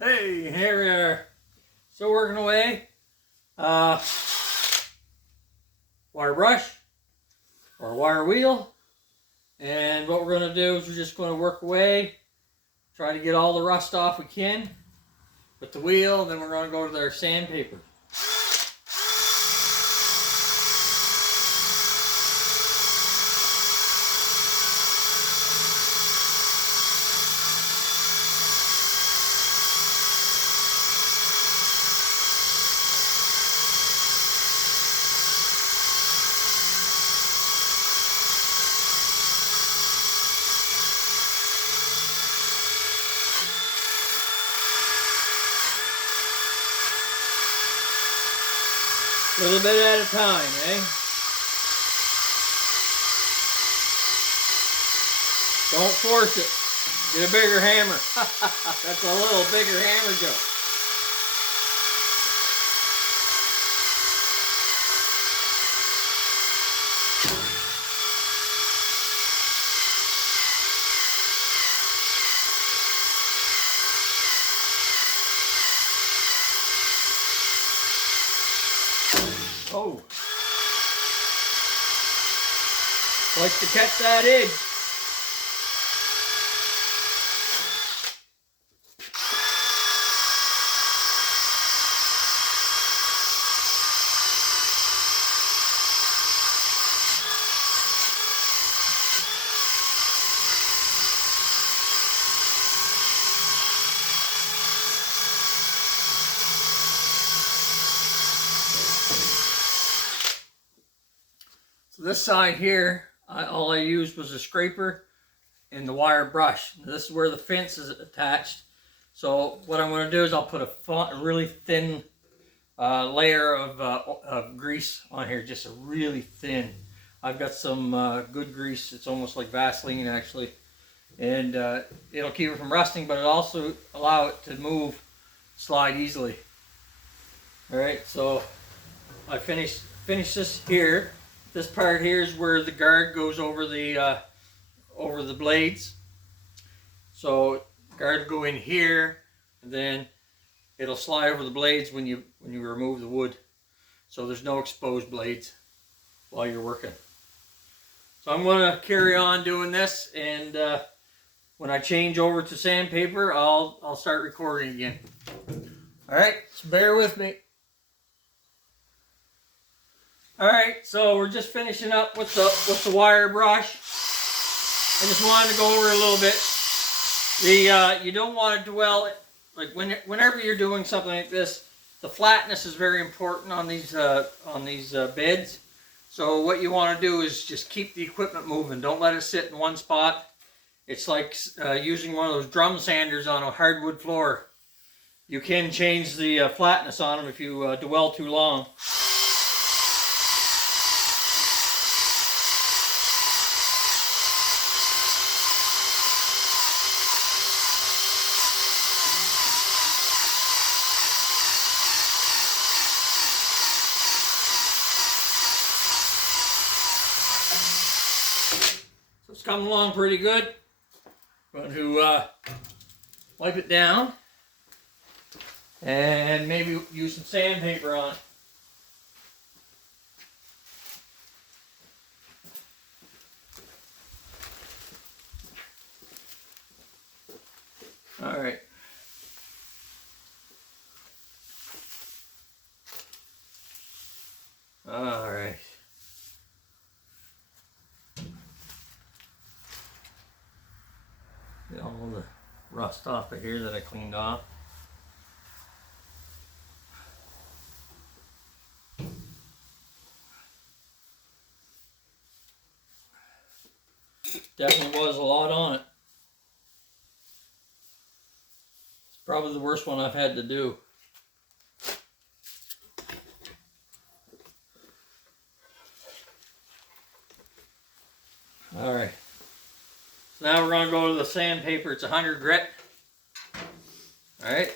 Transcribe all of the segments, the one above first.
Hey, here we are. Still working away. Wire brush or wire wheel. And what we're going to do is we're just going to work away. Try to get all the rust off we can with the wheel. Then we're going to go to our sandpaper. A little bit at a time, eh? Don't force it. Get a bigger hammer. That's a little bigger hammer, Joe. Oh. Like to catch that edge. This side here, all I used was a scraper and the wire brush. This is where the fence is attached. So what I'm going to do is I'll put a really thin layer of grease on here, just a really thin. I've got some good grease. It's almost like Vaseline actually, and it'll keep it from rusting, but it'll also allow it to slide easily. All right, so I finish this here. This part here is where the guard goes over the blades. So guard will go in here, and then it'll slide over the blades when you remove the wood. So there's no exposed blades while you're working. So I'm going to carry on doing this, and when I change over to sandpaper, I'll start recording again. All right, so bear with me. Alright, so we're just finishing up with the wire brush. I just wanted to go over a little bit. You don't want to dwell, like whenever you're doing something like this, the flatness is very important on these beds. So what you want to do is just keep the equipment moving. Don't let it sit in one spot. It's like using one of those drum sanders on a hardwood floor. You can change the flatness on them if you dwell too long. It's coming along pretty good. I'm going to wipe it down and maybe use some sandpaper on it. All right. All right. Get all the rust off of here that I cleaned off. Definitely was a lot on it. It's probably the worst one I've had to do. All right. So now we're going to go to the sandpaper. It's 100 grit. All right.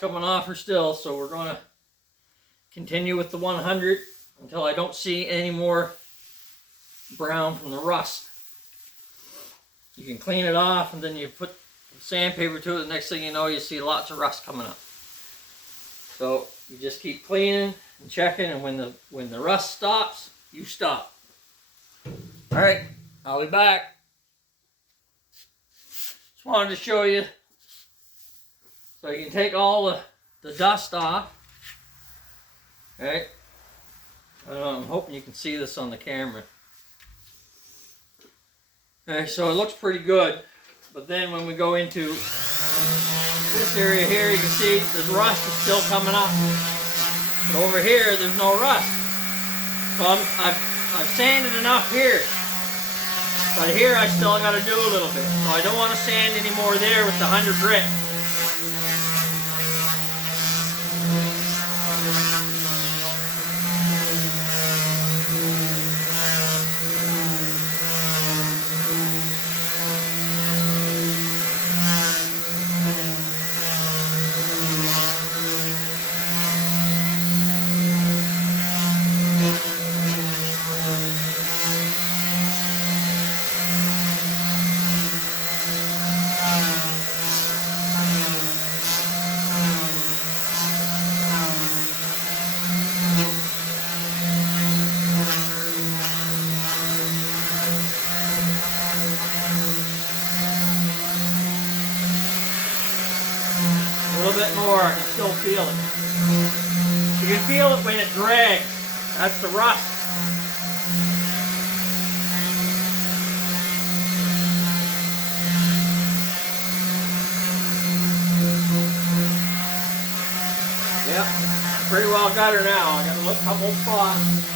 rust coming off her still, so we're going to continue with the 100 until I don't see any more brown from the rust. You can clean it off and then you put sandpaper to it. The next thing you know, you see lots of rust coming up. So you just keep cleaning and checking, and when the rust stops, you stop. All right, I'll be back. Just wanted to show you so you can take all the dust off. Okay, I'm hoping you can see this on the camera. Okay, so it looks pretty good, but then when we go into this area here, you can see the rust is still coming up. But over here, there's no rust. So I've sanded enough here. But here I still got to do a little bit. So I don't want to sand any more there with the 100 grit. A little bit more, I can still feel it. You can feel it when it drags. That's the rust. Yep, pretty well got her now. I got to look a couple spots.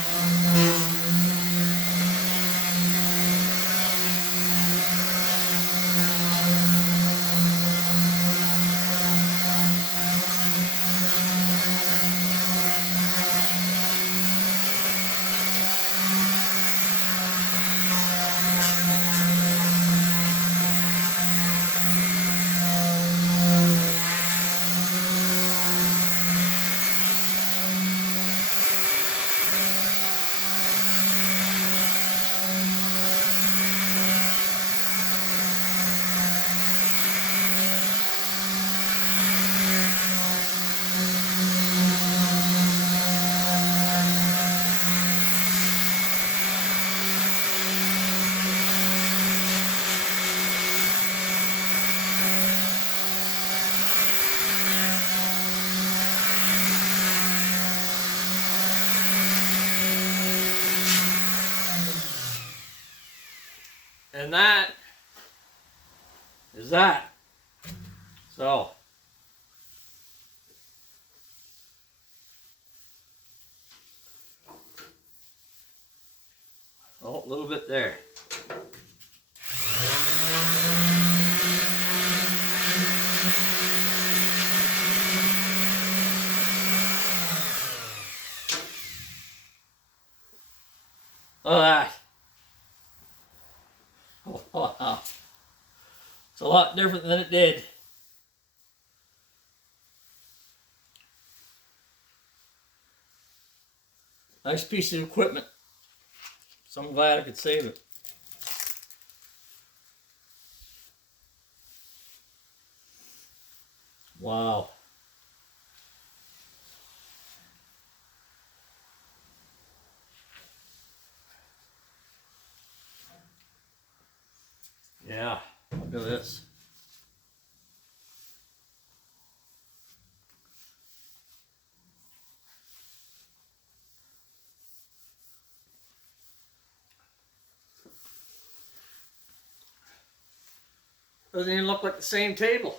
And that is that. So, oh, a little bit there. Look at that. Oh, wow. It's a lot different than it did. Nice piece of equipment. So I'm glad I could save it. Wow. Yeah, look at this. Doesn't even look like the same table.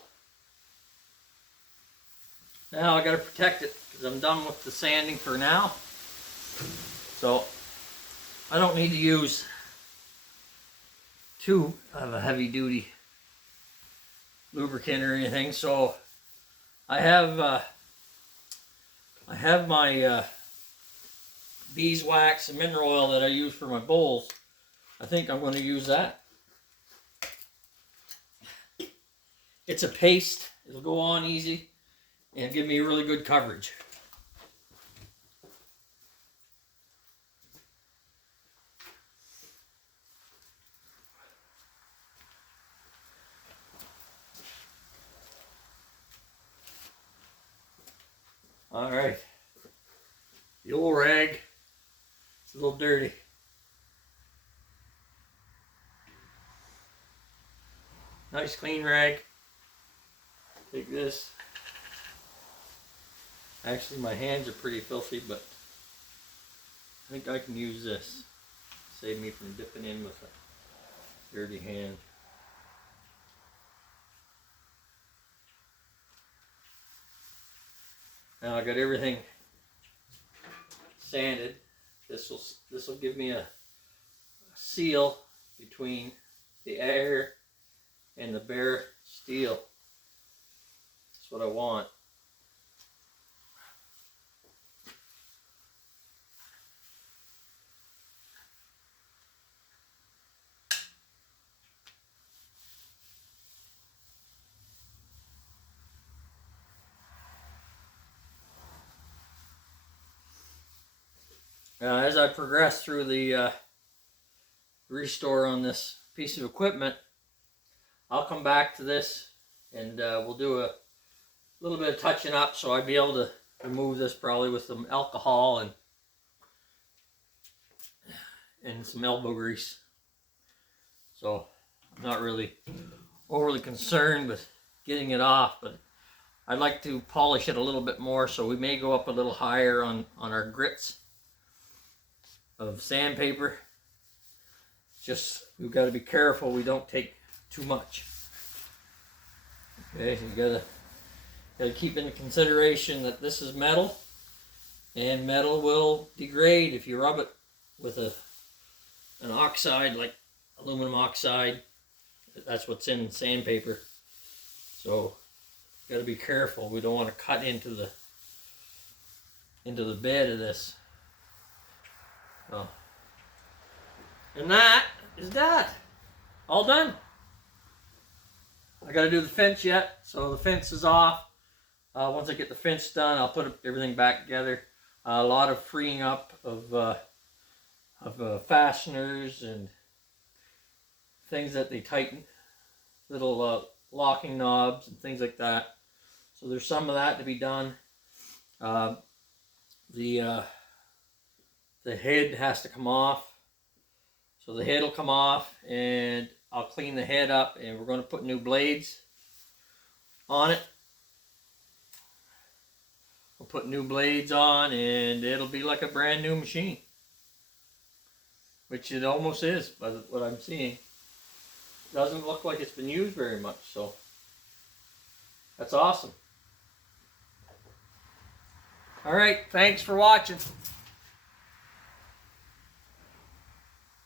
Now I got to protect it because I'm done with the sanding for now. So I don't need to use too of a heavy duty lubricant or anything. So I have my beeswax and mineral oil that I use for my bowls. I think I'm going to use that. It's a paste. It'll go on easy. and give me really good coverage. All right, the old rag, it's a little dirty. Nice clean rag. Take this. Actually, my hands are pretty filthy, but I think I can use this. Save me from dipping in with a dirty hand. Now I got everything sanded. This will give me a seal between the air and the bare steel. That's what I want. As I progress through the restore on this piece of equipment, I'll come back to this and we'll do a little bit of touching up, so I'd be able to remove this probably with some alcohol and some elbow grease. So I'm not really overly concerned with getting it off, but I'd like to polish it a little bit more, so we may go up a little higher on our grits of sandpaper. Just, we've got to be careful we don't take too much. Okay, so you gotta keep in consideration that this is metal, and metal will degrade if you rub it with an oxide like aluminum oxide. That's what's in sandpaper. So you got to be careful. We don't want to cut into the bed of this. Oh. And that is that. All done. I got to do the fence yet, so the fence is off. Once I get the fence done, I'll put everything back together. A lot of freeing up of fasteners and things that they tighten, little locking knobs and things like that. So there's some of that to be done. The head has to come off. So the head will come off, and I'll clean the head up, and we're going to put new blades on it. We'll put new blades on, and it'll be like a brand new machine, which it almost is by what I'm seeing. It doesn't look like it's been used very much, so that's awesome. All right, thanks for watching.